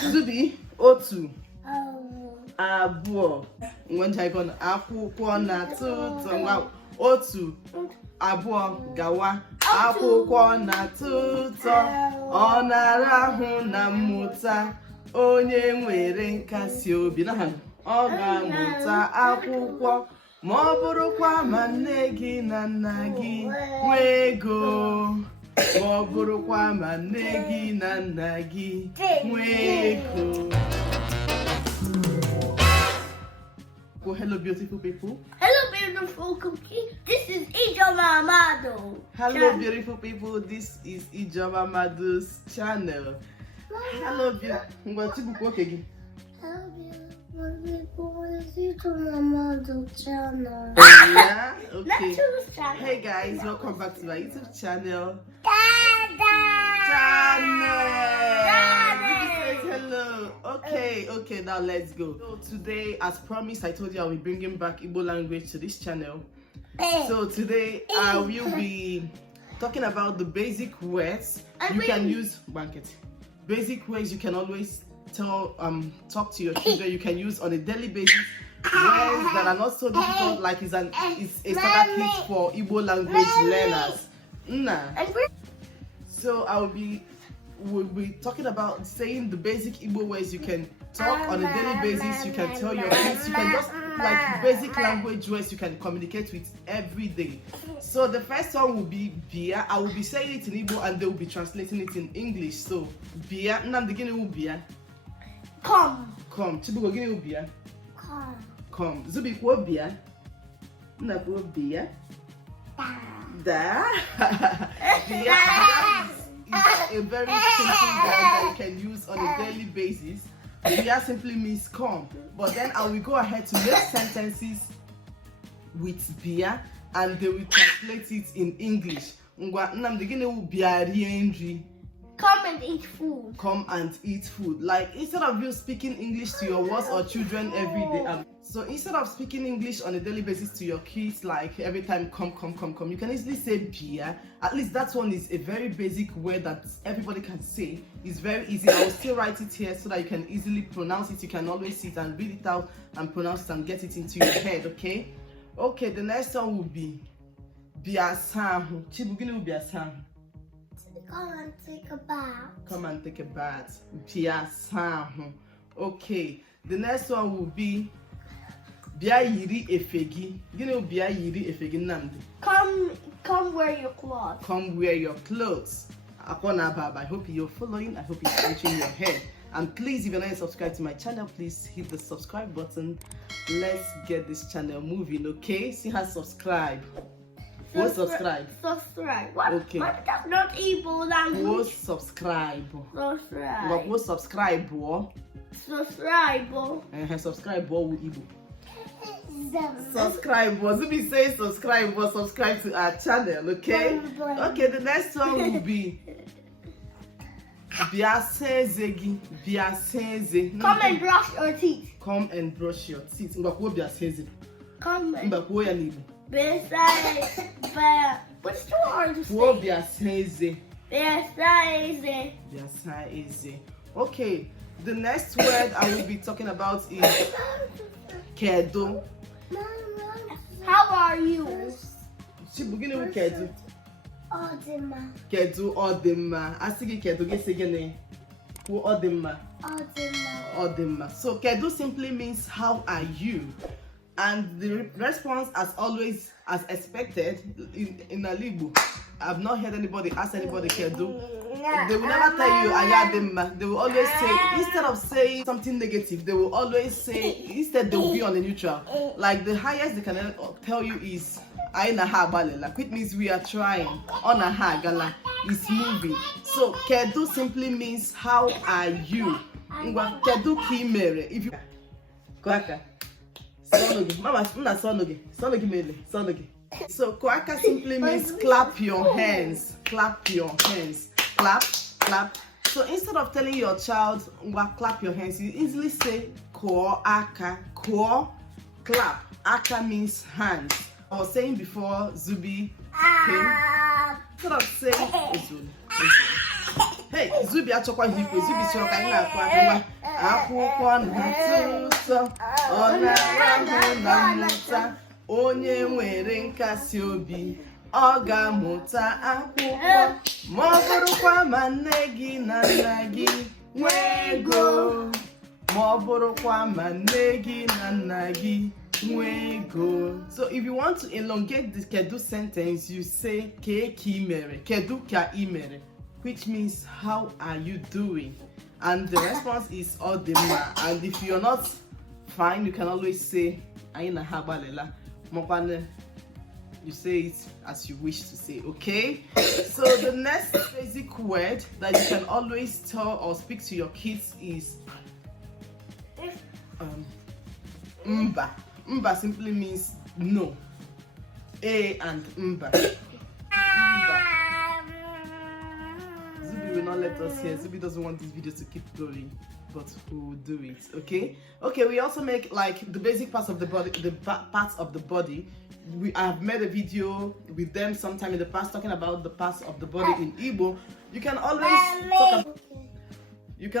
Zubi, otu. Abụọ. When I go akwụkwọ na tụtụ. Otu. Abụọ gawa. Akwụkwọ na tụtụ. Ọ na-arahụ na mmụta. Onye nwere nkasi obi. Ọ ga-amụta akwụkwọ. Ma ọ bụrụkwa ma nne gị na nna gị nwee ego. Ma ọ bụrụkwa ma nne gị na nna gị nwee ego. Well, hello beautiful people. Hello beautiful cookie. This is Ijoma Amado. Hello beautiful people. This is Ijoma Amado's channel. Hello beautiful people. Hello beautiful people. This is Ijoma Amado channel. Yeah? Okay. Channel. Hey guys, welcome back to my YouTube channel. Hello. Okay, now let's go. So today, as promised, I told you I'll be bringing back Igbo language to this channel. So today I will be talking about the basic words you can use. Basic words you can always talk to your children. You can use on a daily basis. Words that are not so difficult, like it's a standard hit for Igbo language learners. So we'll be talking about saying the basic Igbo words you can talk on a daily basis. You can tell your kids. You can just like basic language words you can communicate with every day. So the first one will be Bia. I will be saying it in Igbo and they will be translating it in English. So Bia. Namdegine will Bia. Come. Chibugo gine will Bia. Come. Zubi kwa Bia. Nabo Bia. Da. Bia. It's a very simple word that you can use on a daily basis. Bia simply means come. But then I will go ahead to make sentences with Bia and they will translate it in English. Come and eat food. Come and eat food. Like instead of you speaking English to your words or children every day. So instead of speaking English on a daily basis to your kids, like every time come, you can easily say Bia. At least that one is a very basic word that everybody can say. It's very easy. I will still write it here so that you can easily pronounce it. You can always sit and read it out and pronounce it and get it into your head, okay? Okay, the next one will be Biasahu. Chibugini will Biasahu. Come and take a bath. Come and take a bath. Biasahu. Okay, the next one will be Bia yiri efegi. Gino bia yiri efegi namdi. Come wear your clothes. Come wear your clothes. Akona baba. I hope you're following. I hope you're punching your head. And please, if you're not subscribed to my channel, please hit the subscribe button. Let's get this channel moving, okay? See her subscribe. Who subscribe? Subscribe. What? Okay. What? That's not Igbo language. Who subscribe? Subscribe. Who subscribe? Subscribe. Subscribe. Igbo. Subscribe. Zubi say subscribe. Subscribe to our channel, okay? Okay. The next one will be Biasezegi. Biaseze. Come and brush your teeth. Come and brush your teeth. Come and. What's too hard to say? Biaseze. Okay, the next word I will be talking about is Kedo. How are you? Chibugini with Kedo. Odema. Kedo Odema. Asigi Kedo gesegene. Who Odema? Odema. So Kedo simply means how are you? And the response, as always, as expected, in Igbo, I've not heard anybody ask anybody Kedu. They will never tell you Ayadema. They will always say, instead of saying something negative, they will always say, instead they will be on the neutral. Like the highest they can tell you is Aina Balela, which means we are trying. Ona Gala is moving. So Kedu simply means how are you? Kedu Kimere. If you Kwaka. So Kwaka simply means clap your hands. Clap your hands. Clap. So instead of telling your child clap your hands, you easily say ko aka. Ko, clap. Aka means hands. I was saying before Zubi came. Instead of saying Hey, Zubi achọkwa hikwe. Zubi chọrọ ka anyị na-akụ akụwa. Akwụkwọ na-atụ ụtọ. Ọ na-ahụ na mmụta. Onye nwere nkasi obi. Ọ ga-amụta akwụkwọ. Ma ọ bụrụkwa ma nne gị na nna gị nwee ego. Ma ọ bụrụkwa ma nne gị na nna gị nwee ego. So if you want to elongate the kedu sentence, you say ke ki mere, kedu ka I mere, which means how are you doing? And the response is odima. And if you're not fine, you can always say aina habalela. Mokwane. You say it as you wish to say, okay? So the next basic word that you can always tell or speak to your kids is mba. Mba simply means no. A and mba. Mba. Zubi will not let us hear. Zubi doesn't want this video to keep going, but we will do it, okay? Okay, we also make like the basic parts of the body, parts of the body. I have made a video with them sometime in the past talking about the parts of the body in Igbo. You can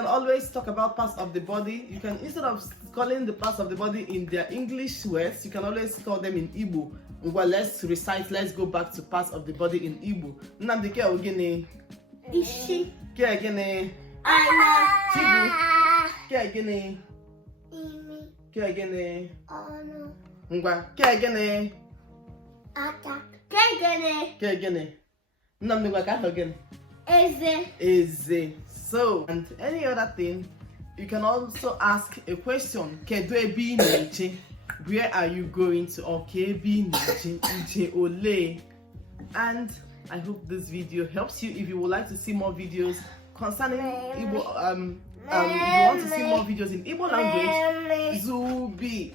always talk about parts of the body. You can, instead of calling the parts of the body in their English words, you can always call them in Igbo. Well, let's go back to parts of the body in Igbo. Nnamdi ke ogene Ishi. Ke ogene Ana. Chibu. Ke ogene Imi. Ke ogene Ono. Ngwa. Ke ogene Ata. Kegene. Ke ogene Nnamdi ngwa ka ogene Eze. So, and any other thing, you can also ask a question. Kedu ebi neche? Where are you going to? Okay, ebi neche ije ole. And I hope this video helps you. If you would like to see more videos concerning Igbo, if you want to see more videos in Igbo language, Zubi.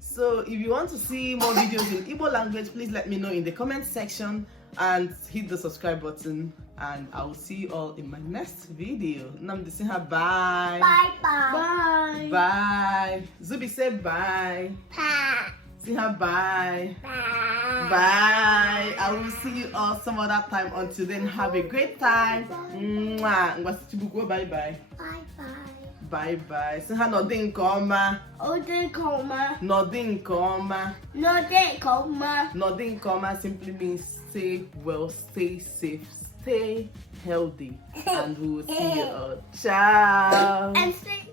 So if you want to see more videos in Igbo language, please let me know in the comment section and hit the subscribe button, and I will see you all in my next video. Nnamdi say bye. Bye. Bye. Zubi say bye. Bye. Say bye. Bye. Bye. I will see you all some other time. Until then, have a great time. Mwah. Bye bye. Bye bye. Say nọdị nke ọma. Nọdị nke ọma. Nọdị nke ọma simply means stay well, stay safe, stay healthy, and we will see you all. Ciao. And stay